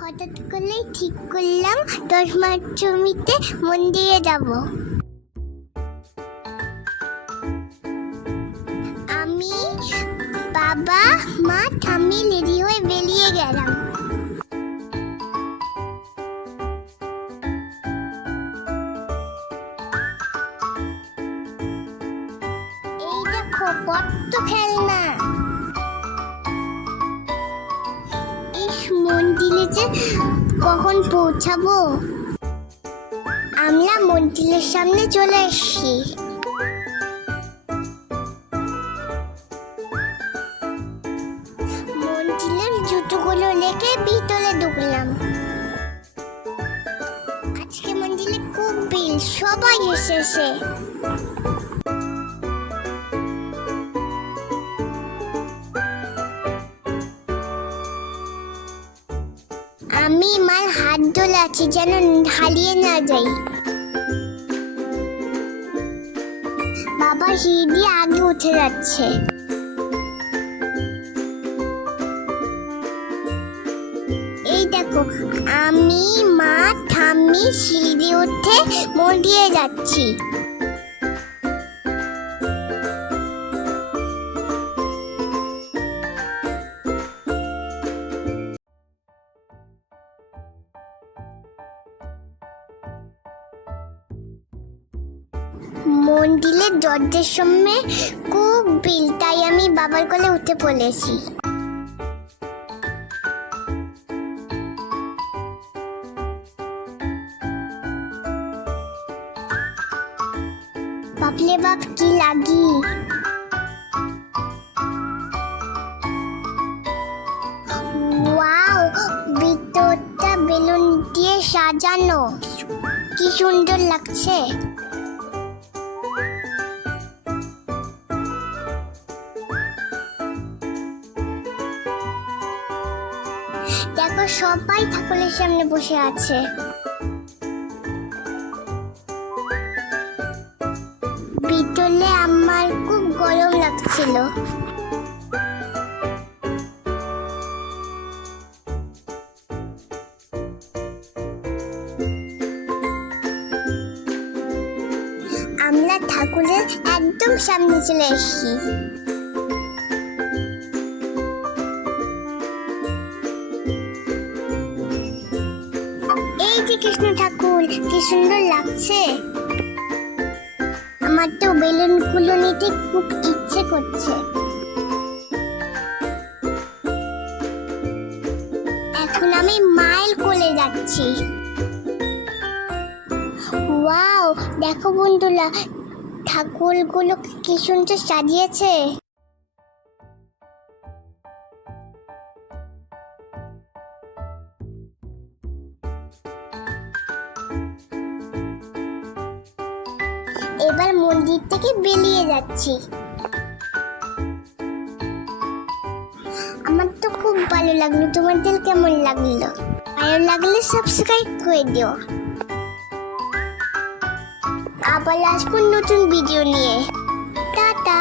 হঠাৎ করেই ঠিক করলাম 10 মার্চ জমিতে মন্দিরে যাব। আমি, বাবা, মা, ঠাম্মি রেডি হয়ে বেরিয়ে গেলাম। এই দেখো কত খেলনা। মন্দিরে যে কখন পৌঁছাবো? আমরা মন্দিরের সামনে চলে এসেছি। মন্দিরের জুতোগুলো রেখে ভিতরে ঢুকলাম। আজকে মন্দিরে খুব ভিড়, সবাই এসেছে। আমি মার হাত দোলাচ্ছি যেন হারিয়ে না যাই। বাবা সিঁড়ি দিয়ে আগে উঠে যাচ্ছে। এই দেখো আমি, মা, ঠাম্মি সিঁড়ি উঠে মন্দিরে যাচ্ছি। মন্দিরের দরজার সামনে খুব ভিড়, তাই আমি বাবার কোলে উঠে পড়েছি। বাপলে বাপ কি লাগি। ওয়াও, ভিতরটা বেলুন দিয়ে সাজানো, কি সুন্দর লাগছে। দেখো সবাই ঠাকুরের সামনে বসে আছে। ভিতরে আমার খুব গরম লাগছিল। আমরা ঠাকুরের একদম সামনে চলে এসেছি। কৃষ্ণ ঠাকুর, কি সুন্দর লাগছে। আমার তো বেলুন গুলো নিতে খুব ইচ্ছে করছে। এখন আমি মায়ের কোলে যাচ্ছি। ওয়াও, দেখো বন্ধুরা, ঠাকুরগুলো কি সুন্দর সাজিয়েছে। এবার মন্দির থেকে বেরিয়ে যাচ্ছি। আমার তো খুব ভালো লাগলো, তোমাদের কেমন লাগলো? ভালো লাগলে সাবস্ক্রাইব করে দিও। আবার আসবো নতুন ভিডিও নিয়ে। টাটা।